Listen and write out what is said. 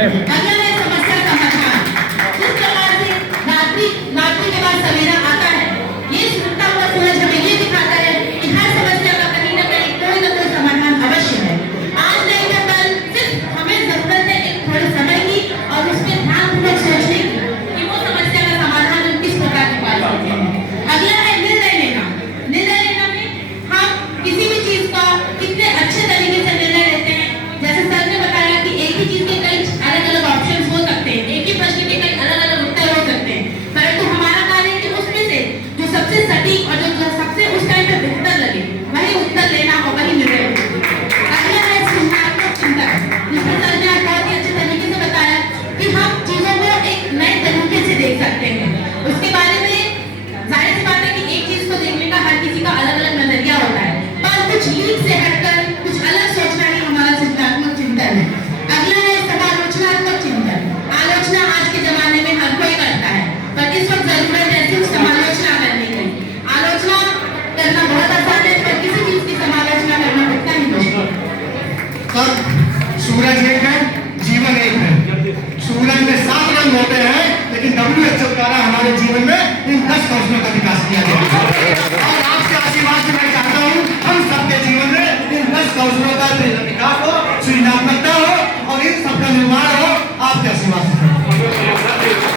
अगला है समस्या समाधान। जिस प्रकार से रात्रि के बाद सवेरा आता है, ये सुनता हुआ सूरज हमें ये दिखाता है कि हर समस्या का कहीं न कहीं कोई न कोई समाधान अवश्य है। आज नहीं तो कल सिर्फ हमें जरूरत है एक थोड़े समय की और उसके ध्यानपूर्वक सोचने की कि वो समस्या का समाधान हम किस प्रकार निकाल सकते हैं। अगला है निर्णय लेना। निर्णय लेना में हम किसी भी चीज का कितने अच्छे तरीके से निर्णय लेते हैं। जैसे सर ने बताया कि एक ही चीज के कई अलग-अलग ऑप्शंस हो सकते हैं, एक ही प्रश्न के कई अलग-अलग उत्तर हो सकते हैं, परंतु हमारा कार्य है कि उसमें से जो सबसे सटीक और जो सबसे उस टाइम पे बेहतर लगे वही उत्तर लेना और वही निर्णय लेना। अगला है सृजनात्मक चिंतन, जिसमें सर ने बहुत ही अच्छे तरीके से बताया कि हम चीजों को एक नए तरीके से देख सकते हैं। उसके बारे में जाहिर सी बात है कि एक चीज को देखने का हर किसी का अलग-अलग नजरिया होता है, पर कुछ लीक से हटकर कुछ अलग सोचना ही हमारा सृजनात्मक चिंतन है। अगला है समालोचनात्मक चिंतन। आलोचना आज के जमाने में हर कोई करता है, पर इस वक्त जरूरत है सिर्फ समालोचना करने की। आलोचना करना बहुत आसान है, पर किसी चीज की समालोचना करना उतना ही मुश्किल है। सर, सूरज एक है, जीवन एक है। सूरज में 7 रंग होते हैं, लेकिन WHO द्वारा हमारे जीवन में इन 10 कौशलों का विकास किया गया है। और आपके आशीर्वाद से मैं चाहता हूँ हम सबके जीवन में इन 10 कौशलों का विकास हो